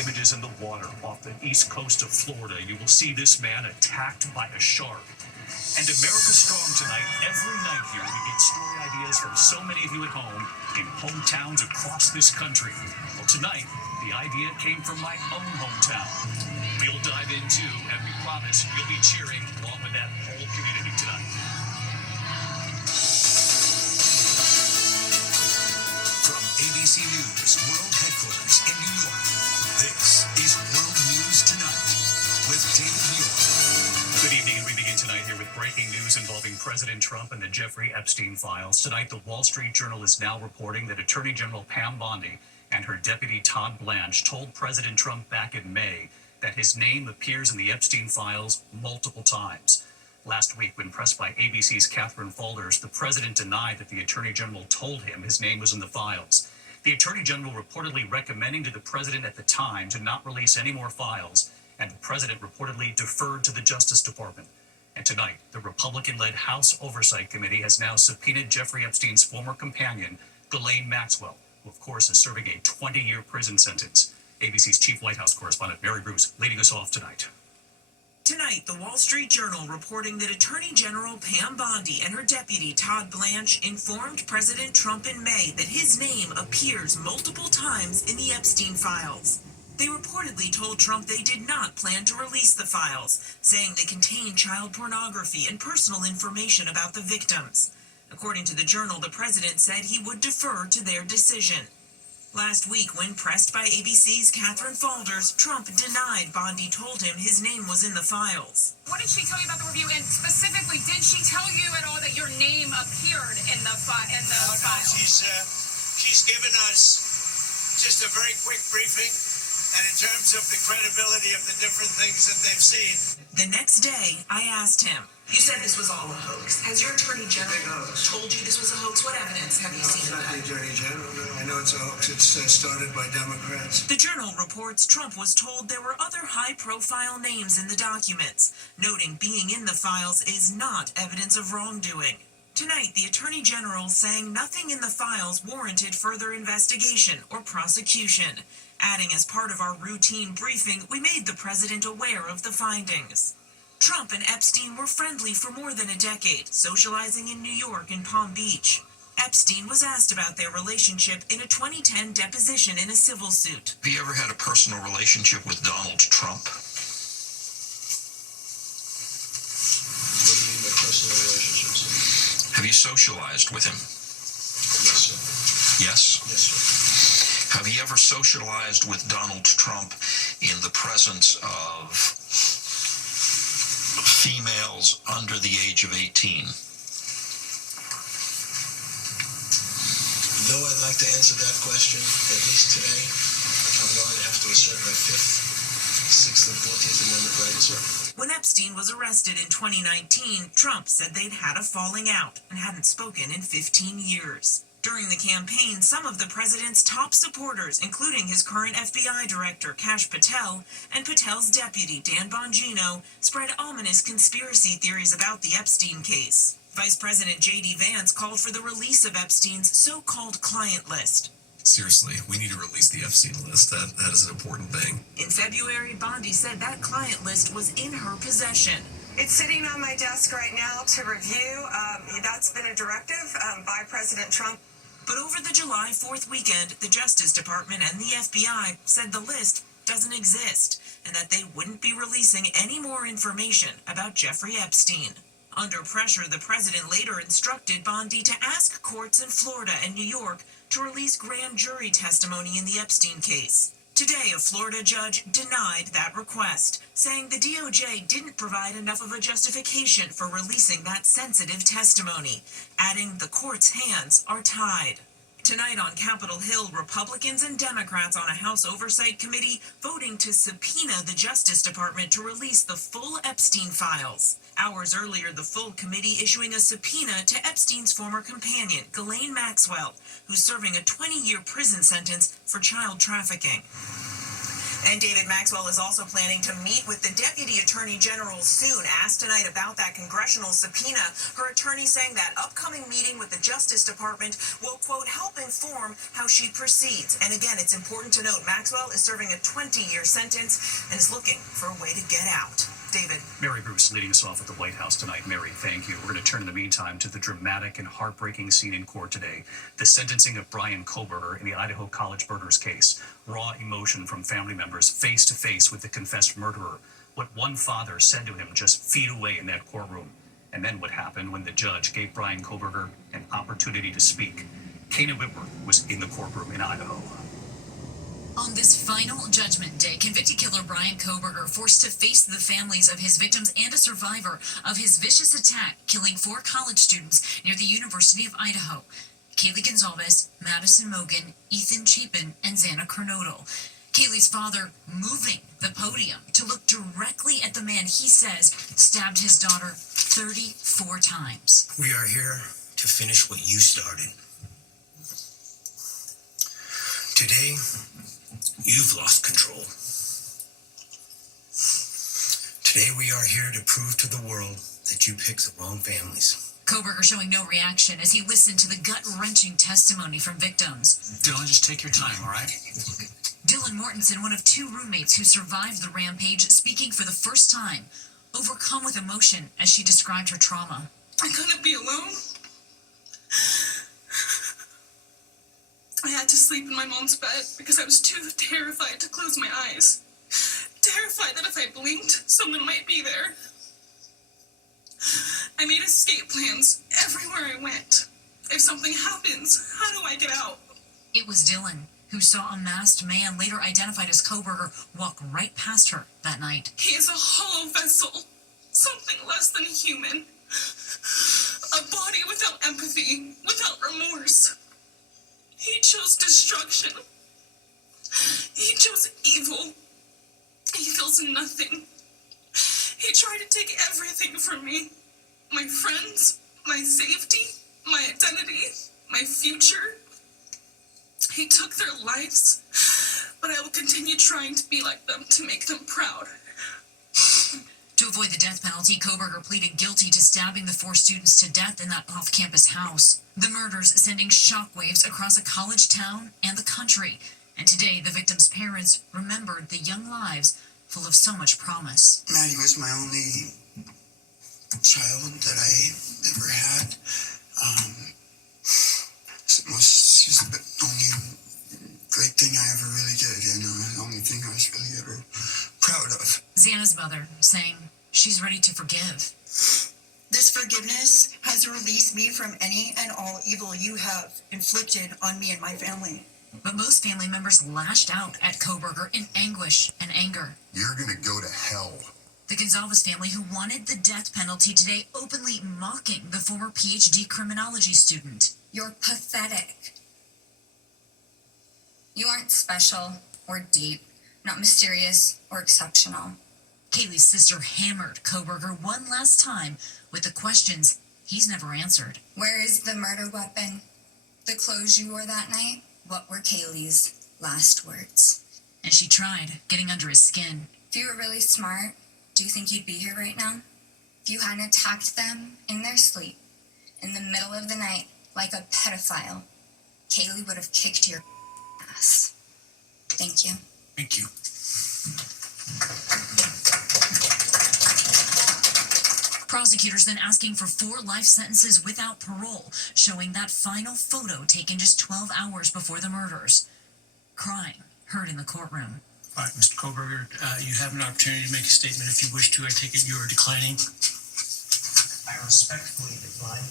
images in the water off the east coast of Florida, you will see this man attacked by a shark. And America Strong tonight, every night here, we get story ideas from so many of you at home in hometowns across this country. Well, tonight, the idea came from my own hometown. We'll dive into, and we promise you'll be cheering along with that whole community tonight. From ABC News World Headquarters in New York, this is World News Tonight with David Muir. Good evening, and we begin tonight here with breaking news involving President Trump and the Jeffrey Epstein files. Tonight, the Wall Street Journal is now reporting that Attorney General Pam Bondi and her deputy Todd Blanche told President Trump back in May that his name appears in the Epstein files multiple times. Last week, when pressed by ABC's Catherine Faulders, the president denied that the Attorney General told him his name was in the files. The Attorney General reportedly recommending to the president at the time to not release any more files, and the president reportedly deferred to the Justice Department. And tonight, the Republican-led House Oversight Committee has now subpoenaed Jeffrey Epstein's former companion, Ghislaine Maxwell, who of course is serving a 20-year prison sentence. ABC's chief White House correspondent Mary Bruce leading us off tonight. Tonight, the Wall Street Journal reporting that Attorney General Pam Bondi and her deputy Todd Blanche informed President Trump in May that his name appears multiple times in the Epstein files. They reportedly told Trump they did not plan to release the files, saying they contain child pornography and personal information about the victims. According to the Journal, the president said he would defer to their decision. Last week, when pressed by ABC's Catherine Faulders, Trump denied Bondi told him his name was in the files. What did she tell you about the review? And specifically, did she tell you at all that your name appeared in the file? No, she's given us just a very quick briefing. And in terms of the credibility of the different things that they've seen. The next day, I asked him, you said this was all a hoax. Has your Attorney General told you this was a hoax? What evidence have you seen of that? It's not the Attorney General. No, I know it's a hoax. It's started by Democrats. The Journal reports Trump was told there were other high-profile names in the documents, noting being in the files is not evidence of wrongdoing. Tonight, the Attorney General saying nothing in the files warranted further investigation or prosecution, adding as part of our routine briefing, we made the president aware of the findings. Trump and Epstein were friendly for more than a decade, socializing in New York and Palm Beach. Epstein was asked about their relationship in a 2010 deposition in a civil suit. Have you ever had a personal relationship with Donald Trump? What do you mean by personal relationships? Have you socialized with him? Yes, sir. Yes? Yes, sir. Have you ever socialized with Donald Trump in the presence of females under the age of 18? Though I'd like to answer that question, at least today, I'm going to have to assert my 5th, 6th, and 14th Amendment rights, sir. When Epstein was arrested in 2019, Trump said they'd had a falling out and hadn't spoken in 15 years. During the campaign, some of the president's top supporters, including his current FBI director, Kash Patel, and Patel's deputy, Dan Bongino, spread ominous conspiracy theories about the Epstein case. Vice President J.D. Vance called for the release of Epstein's so-called client list. Seriously, we need to release the Epstein list. That is an important thing. In February, Bondi said that client list was in her possession. It's sitting on my desk right now to review. That's been a directive by President Trump. But over the July 4th weekend, the Justice Department and the FBI said the list doesn't exist and that they wouldn't be releasing any more information about Jeffrey Epstein. Under pressure, the president later instructed Bondi to ask courts in Florida and New York to release grand jury testimony in the Epstein case. Today, a Florida judge denied that request, saying the DOJ didn't provide enough of a justification for releasing that sensitive testimony, adding the court's hands are tied. Tonight on Capitol Hill, Republicans and Democrats on a House Oversight Committee voting to subpoena the Justice Department to release the full Epstein files. Hours earlier, the full committee issuing a subpoena to Epstein's former companion, Ghislaine Maxwell, who's serving a 20-year prison sentence for child trafficking. And David Maxwell is also planning to meet with the Deputy Attorney General soon. Asked tonight about that congressional subpoena, her attorney saying that upcoming meeting with the Justice Department will, quote, help inform how she proceeds. And again, it's important to note Maxwell is serving a 20-year sentence and is looking for a way to get out. David. Mary Bruce leading us off at the White House tonight. Mary, thank you. We're going to turn in the meantime to the dramatic and heartbreaking scene in court today. The sentencing of Bryan Kohberger in the Idaho College murders case. Raw emotion from family members face to face with the confessed murderer. What one father said to him just feet away in that courtroom. And then what happened when the judge gave Bryan Kohberger an opportunity to speak. Kana Whitworth was in the courtroom in Idaho. On this final judgment day, convicted killer Bryan Kohberger forced to face the families of his victims and a survivor of his vicious attack, killing 4 college students near the University of Idaho. Kaylee Gonzalez, Madison Mogen, Ethan Chapin, and Xana Kernodle. Kaylee's father moving the podium to look directly at the man he says stabbed his daughter 34 times. We are here to finish what you started. Today, you've lost control. Today we are here to prove to the world that you picked the wrong families. Kohberger showing no reaction as he listened to the gut-wrenching testimony from victims. Dylan, just take your time, all right? Dylan Mortensen, one of 2 roommates who survived the rampage, speaking for the first time, overcome with emotion as she described her trauma. I couldn't be alone. I had to sleep in my mom's bed because I was too terrified to close my eyes. Terrified that if I blinked, someone might be there. I made escape plans everywhere I went. If something happens, how do I get out? It was Dylan who saw a masked man, later identified as Kohberger, walk right past her that night. He is a hollow vessel, something less than human. A body without empathy, without remorse. He chose destruction. He chose evil. He feels nothing. He tried to take everything from me. My friends, my safety, my identity, my future. He took their lives, but I will continue trying to be like them, to make them proud. To avoid the death penalty, Kohberger pleaded guilty to stabbing the 4 students to death in that off-campus house. The murders sending shockwaves across a college town and the country. And today, the victims' parents remembered the young lives full of so much promise. Maddie was my only child that I ever had. She's the only great thing I ever really did, the only thing I was really ever proud of. Xana's mother saying she's ready to forgive. This forgiveness has released me from any and all evil you have inflicted on me and my family. But most family members lashed out at Kohberger in anguish and anger. You're gonna go to hell. The Gonzalez family, who wanted the death penalty today, openly mocking the former PhD criminology student. You're pathetic. You aren't special or deep, not mysterious or exceptional. Kaylee's sister hammered Kohberger one last time with the questions he's never answered. Where is the murder weapon? The clothes you wore that night? What were Kaylee's last words? And she tried getting under his skin. If you were really smart, do you think you'd be here right now? If you hadn't attacked them in their sleep, in the middle of the night, like a pedophile, Kaylee would have kicked your ass. Thank you. Thank you. Prosecutors then asking for 4 life sentences without parole, showing that final photo taken just 12 hours before the murders. Crying heard in the courtroom. All right, Mr. Kohberger, you have an opportunity to make a statement if you wish to. I take it you are declining. I respectfully decline.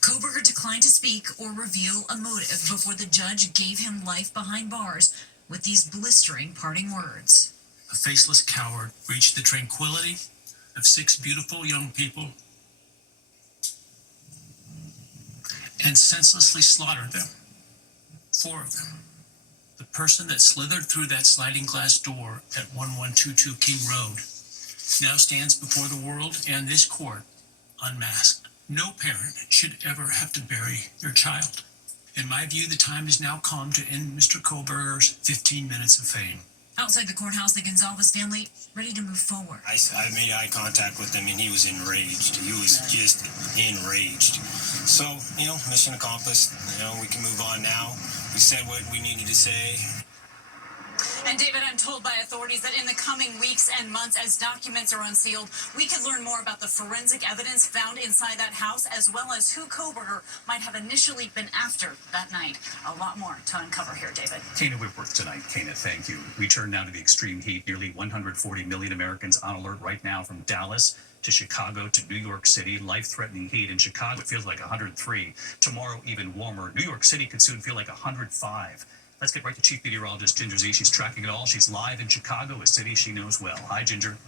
Kohberger declined to speak or reveal a motive before the judge gave him life behind bars with these blistering parting words. A faceless coward reached the tranquility of 6 beautiful young people and senselessly slaughtered them. 4 of them. The person that slithered through that sliding glass door at 1122 King Road now stands before the world and this court unmasked. No parent should ever have to bury their child. In my view, the time has now come to end Mr. Kohberger's 15 minutes of fame. Outside the courthouse, the Gonzalez family ready to move forward. I made eye contact with him and he was enraged. He was just enraged. So, mission accomplished. We can move on now. We said what we needed to say. And David, I'm told by authorities that in the coming weeks and months, as documents are unsealed, we could learn more about the forensic evidence found inside that house, as well as who Kohberger might have initially been after that night. A lot more to uncover here, David. Kana Whitworth tonight. Kana, thank you. We turn now to the extreme heat. Nearly 140 million Americans on alert right now from Dallas to Chicago to New York City. Life-threatening heat in Chicago. It feels like 103. Tomorrow, even warmer. New York City could soon feel like 105. Let's get right to Chief Meteorologist Ginger Zee. She's tracking it all. She's live in Chicago, a city she knows well. Hi, Ginger.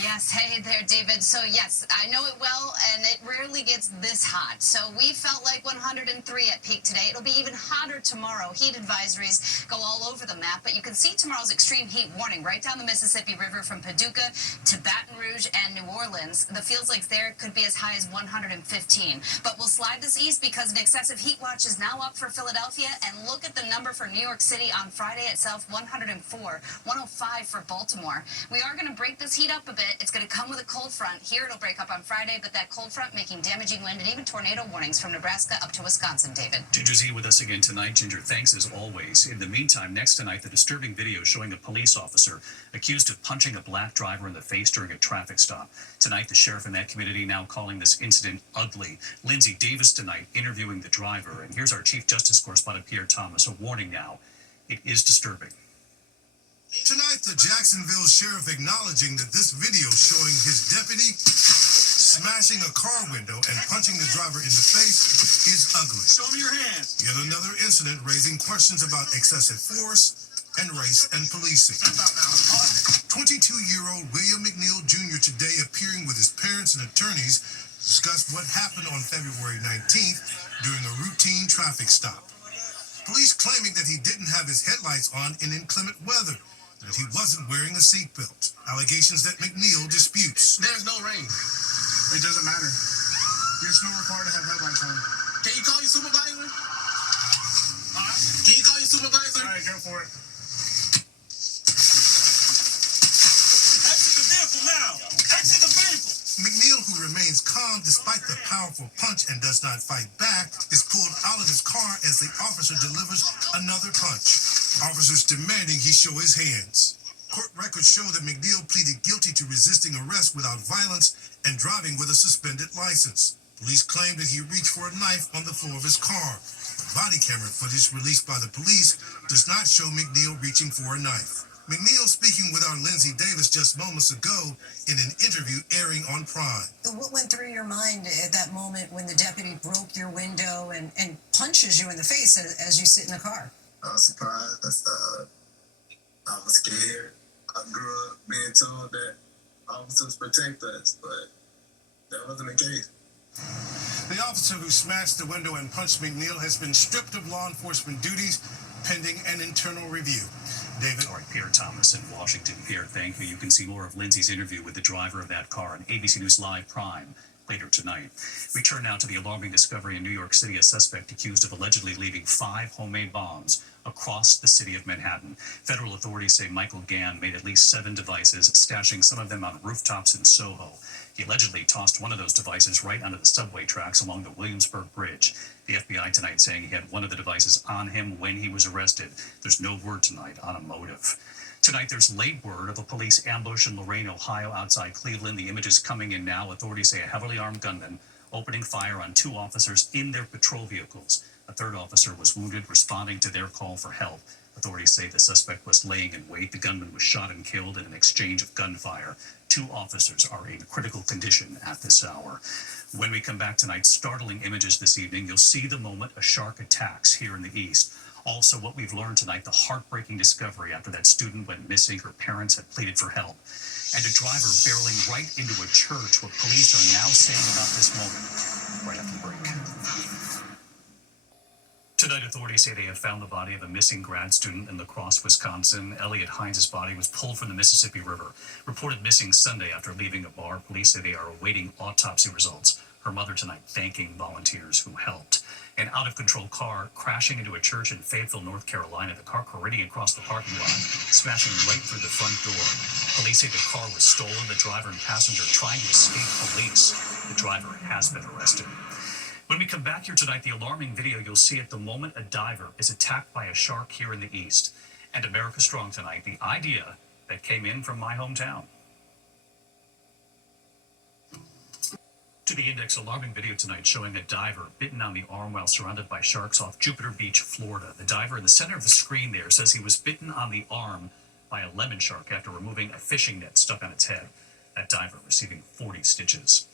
Yes, hey there, David. So yes, I know it well, and it rarely gets this hot. So we felt like 103 at peak today. It'll be even hotter tomorrow. Heat advisories go all over the map, but you can see tomorrow's extreme heat warning right down the Mississippi River from Paducah to Baton Rouge and New Orleans. The feels like there could be as high as 115. But we'll slide this east because an excessive heat watch is now up for Philadelphia. And look at the number for New York City on Friday itself, 104, 105 for Baltimore. We are going to break this heat up a bit. It's going to come with a cold front. Here it'll break up on Friday, but that cold front making damaging wind and even tornado warnings from Nebraska up to Wisconsin, David. Ginger Zee with us again tonight. Ginger, thanks as always. In the meantime, next tonight, the disturbing video showing a police officer accused of punching a black driver in the face during a traffic stop. Tonight, the sheriff in that community now calling this incident ugly. Lindsay Davis tonight interviewing the driver. And here's our Chief Justice correspondent, Pierre Thomas. A warning now. It is disturbing. Tonight, the Jacksonville sheriff acknowledging that this video showing his deputy smashing a car window and punching the driver in the face is ugly. Show me your hands. Yet another incident raising questions about excessive force and race and policing. 22-year-old William McNeil Jr. today appearing with his parents and attorneys discussed what happened on February 19th during a routine traffic stop. Police claiming that he didn't have his headlights on in inclement weather, that he wasn't wearing a seatbelt. Allegations that McNeil disputes. There's no rain. It doesn't matter. You're still required to have headlights on. Can you call your supervisor? Can you call your supervisor? All right, go for it. Exit the vehicle now. Exit the vehicle. McNeil, who remains calm despite the powerful punch and does not fight back, is pulled out of his car as the officer delivers another punch. Officers demanding he show his hands. Court records show that McNeil pleaded guilty to resisting arrest without violence and driving with a suspended license. Police claim that he reached for a knife on the floor of his car. The body camera footage released by the police does not show McNeil reaching for a knife. McNeil speaking with our Lindsay Davis just moments ago in an interview airing on Prime. What went through your mind at that moment when the deputy broke your window and punches you in the face as you sit in the car? I was surprised. I was scared. I grew up being told that officers protect us, but that wasn't the case. The officer who smashed the window and punched McNeil has been stripped of law enforcement duties pending an internal review. David. All right, Pierre Thomas in Washington. Pierre, thank you. You can see more of Lindsay's interview with the driver of that car on ABC News Live Prime later tonight. We turn now to the alarming discovery in New York City, a suspect accused of allegedly leaving 5 homemade bombs across the city of Manhattan. Federal authorities say Michael Gann made at least 7 devices, stashing some of them on rooftops in Soho. He allegedly tossed one of those devices right onto the subway tracks along the Williamsburg Bridge. The FBI tonight saying he had one of the devices on him when he was arrested. There's no word tonight on a motive. Tonight, there's late word of a police ambush in Lorain, Ohio, outside Cleveland. The images coming in now. Authorities say a heavily armed gunman opening fire on 2 officers in their patrol vehicles. A 3rd officer was wounded, responding to their call for help. Authorities say the suspect was laying in wait. The gunman was shot and killed in an exchange of gunfire. 2 officers are in critical condition at this hour. When we come back tonight, startling images this evening. You'll see the moment a shark attacks here in the east. Also, what we've learned tonight, the heartbreaking discovery after that student went missing. Her parents had pleaded for help. And a driver barreling right into a church. What police are now saying about this moment. Right after the break. Tonight, authorities say they have found the body of a missing grad student in La Crosse, Wisconsin. Elliot Hines' body was pulled from the Mississippi River. Reported missing Sunday after leaving a bar. Police say they are awaiting autopsy results. Her mother tonight thanking volunteers who helped. An out-of-control car crashing into a church in Fayetteville, North Carolina. The car careening across the parking lot, smashing right through the front door. Police say the car was stolen. The driver and passenger trying to escape police. The driver has been arrested. When we come back here tonight, the alarming video you'll see at the moment a diver is attacked by a shark here in the East. And America Strong tonight, the idea that came in from my hometown. To the Index, alarming video tonight showing a diver bitten on the arm while surrounded by sharks off Jupiter Beach, Florida. The diver in the center of the screen there says he was bitten on the arm by a lemon shark after removing a fishing net stuck on its head. That diver receiving 40 stitches.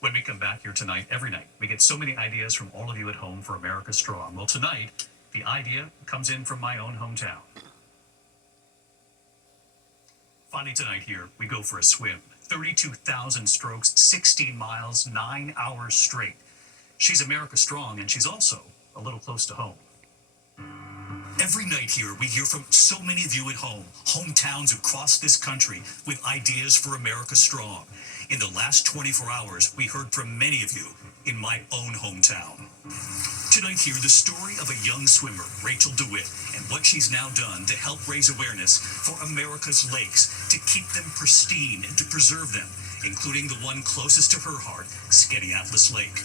When we come back here tonight, every night, we get so many ideas from all of you at home for America Strong. Well, tonight, the idea comes in from my own hometown. Finally tonight here, we go for a swim. 32,000 strokes, 16 miles, 9 hours straight. She's America Strong, and she's also a little close to home. Every night here, we hear from so many of you at home, hometowns across this country, with ideas for America Strong. In the last 24 hours, we heard from many of you in my own hometown. Tonight here, the story of a young swimmer, Rachel DeWitt, and what she's now done to help raise awareness for America's lakes, to keep them pristine and to preserve them, including the one closest to her heart, Skaneateles Lake.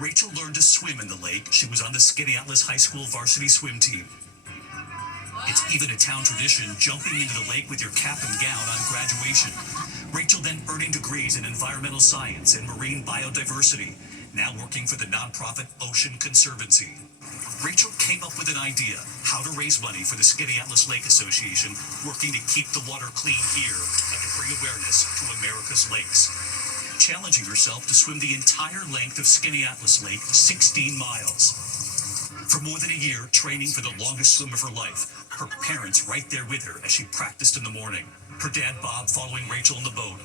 Rachel learned to swim in the lake. She was on the Skaneateles High School varsity swim team. It's even a town tradition, jumping into the lake with your cap and gown on graduation. Rachel then earning degrees in environmental science and marine biodiversity, now working for the nonprofit Ocean Conservancy. Rachel came up with an idea, how to raise money for the Skaneateles Lake Association, working to keep the water clean here and to bring awareness to America's lakes. Challenging herself to swim the entire length of Skaneateles Lake, 16 miles. For more than a year, training for the longest swim of her life, her parents right there with her as she practiced in the morning. Her dad, Bob, following Rachel in the boat.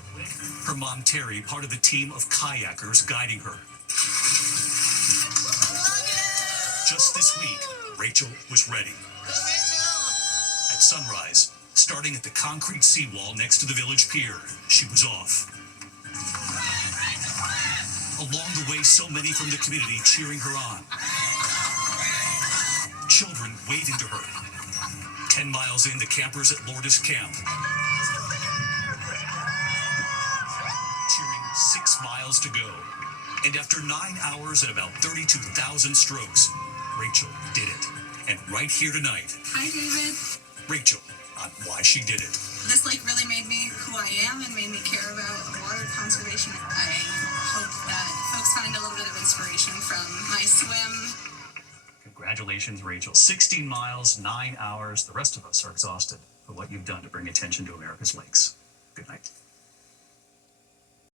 Her mom, Terry, part of the team of kayakers guiding her. Just this week, Rachel was ready. At sunrise, starting at the concrete seawall next to the village pier, she was off. Along the way, so many from the community cheering her on. Children waving to her. 10 miles in, the campers at Lourdes Camp. Cheering 6 miles to go. And after 9 hours and about 32,000 strokes, Rachel did it. And right here tonight, hi, David. Rachel on why she did it. This lake really made me who I am and made me care about water conservation. I hope that folks find a little bit of inspiration from my swim. Congratulations, Rachel. 16 miles, 9 hours. The rest of us are exhausted for what you've done to bring attention to America's lakes. Good night.